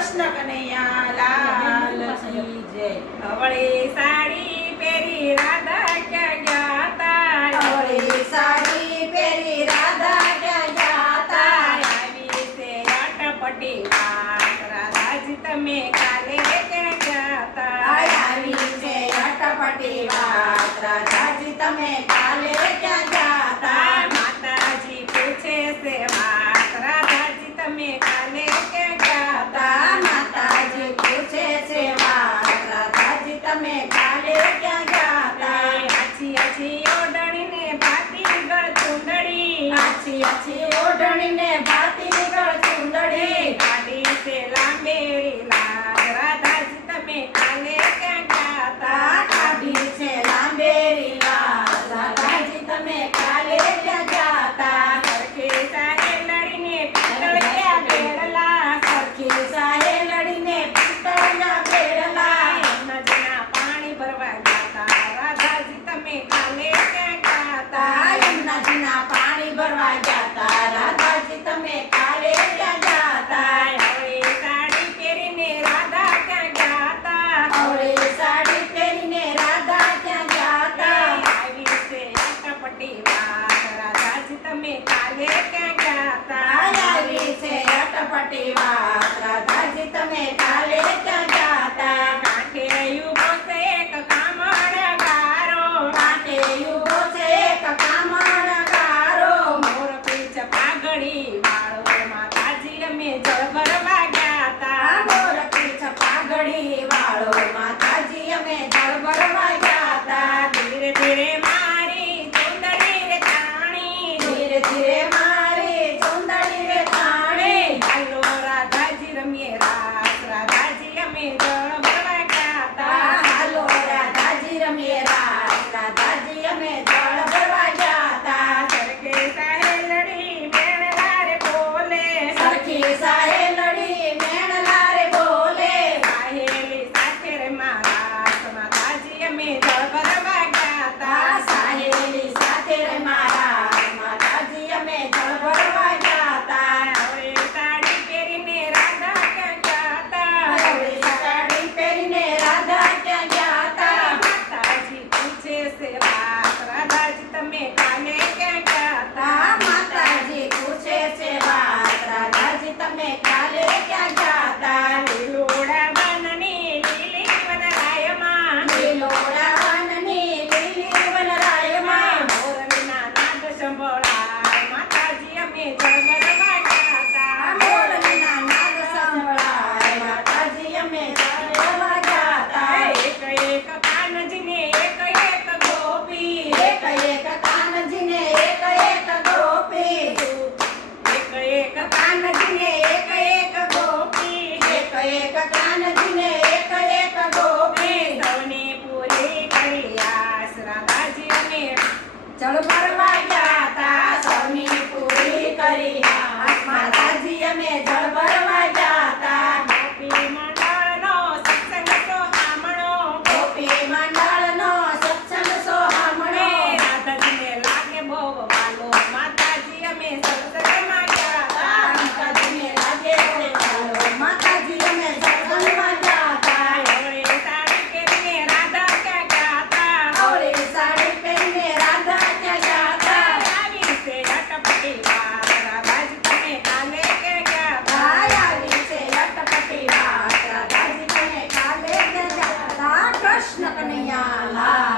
કૃષ્ણ કનૈયા લાલ કી જય. હવળી સાડી પહેરી રાધા ક્યાં ગયા તા? હવળી સાડી પહેરી રાધા ક્યાં ગયા તા? આવી છે અટપટી વાત, રાધાજી તમે કાલે ક્યાં ગયા તા? આવી છે અટપટી વાત, રાધાજી તમે કાલે ક્યાં ગયા તા? માતાજી પૂછે છે વાત, રાધાજી તમે કાલે ક્યાં ગયા તા? માતાજી પૂછે છે વાત, રાધાજી તમે કાલે ક્યાં ગયા તા? આછી આછી ઓઢણીને ભાતી ગળ ચૂંદડી, આછી આછી ઓઢણીને ભાતી ગળ ચૂંદડી, ગાડી છે લાંબેરી લાલ, રાધાજી તમે કાલે ક્યાં ગયા તા? કાઢી છે લાંબેરી લાલ, રાધાજી તમે કાલે ક્યાં ગયા તા? સરખી સાહે લડીને પિત્તળિયા બેડલા, સરખી સાહે લડીને પિત્તળિયા બેડલા, નદીના પાણી ભરવા ગયા તા, રાધાજી તમે કાલે ક્યાં ગયા તા? યમુનાજીના પાણી ભરવા ગયા તા, રાધાજી તમે કાલે ક્યાં ગયા તા? હવળી સાડી પહેરીને રાધા ક્યાં ગયા તા? હવળી સાડી પહેરીને રાધા ક્યાં ગયા તા? આવી છે અટપટી વાત, રાધાજી તમે કાલે ક્યાં ગયા તા? આવી છે અટપટી વાત, રાધાજી તમે કાલે ક્યાં ગયા તા? કાંઠે ઊભો છે એક કામણગારો, કાંઠે ઊભો છે એક કામણગારો, મોર પીછ પાઘડી વાળો, માતાજી અમે જળ ભરવા ગયા તા. મોર પીછ પાઘડી વાળો, માતાજી અમે જળ ભરવા ગયા તા. ધીરે ધીરે મારી ચુંદડી રે તાણી, ધીરે ધીરે મારી ચુંદડી રે તાણી, હાલો રાધાજી રમીએ રાસ, રાધાજી અમે જળ ભરવા ગયા તા. હાલો રાધાજી રમીએ રાસ, રાધાજી અમે જળ ભરવા ગયા તા. સરખે સાહે લડી મેણલા રે બોલે, સરખી સાહે લડી મેણલા રે બોલે, સાહેલી સાથે રે મારા, માતાજી અમે જળ ભરવા ગયા તા. સાહેલી સાથે રે મારા, માતાજી અમે જળ ભરવા ગયા તા. હવે સાડી પહેરીને રાધા ક્યાં ગયા તા? હવળી સાડી પહેરીને રાધા ક્યાં ગયા તા? માતાજી પૂછે છે વાત, રાધાજી તમે કાલે ક્યાં ગયા તા? માતાજી પૂછે છે વાત, રાધાજી તમે કાલે ક્યાં ગયા તા? લીલોડા વનની લીલી વનરાયમાં, લીલોડા વનની લીલી વનરાયમાં, મોરલીના નાદ સંભળાય, માતાજી અમે જળ ભરવા ગયા તા. મોરલીના નાદ સંભળાય, માતાજી અમે જળ ભરવા ગયા તા. એક એક કાનજીને એક એક ગોપી, એક એક કાનજીને એક એક ગોપી, એક એક કાનજીને એક એક ગોપી, એક એક કાનજીને એક એક ગોપી, સૌની પૂરી કરી આસ, રાધાજી અમે જળ ભરવા ગયા તા. સૌની પૂરી કરી આસ, માતાજી અમે જળ ભરવા ગયા તા. ગોપી મંડળનો સત્સંગ સોહામણો, ગોપી મંડળનો સત્સંગ સોહામણો, રાધાજીને લાગે બહુ વાલો, માતાજી અમે સત્સંગમાં ગયા તા. માતાજીને લાગે બહુ વાલો, માતાજી અમે સત્સંગમાં ગયા તા. હવળી સાડી પહેરીને રાધા ક્યાં ગયા તા? હવળી સાડી પહેરીને રાધા ક્યાં ગયા તા? આવી છે અટપટી વાત, રાધાજી તમે કાલે ક્યાં ગયા તા? આવી છે અટપટી વાત, રાધાજી તમે કાલે ક્યાં ગયા તા? કૃષ્ણ કનૈયા લાલ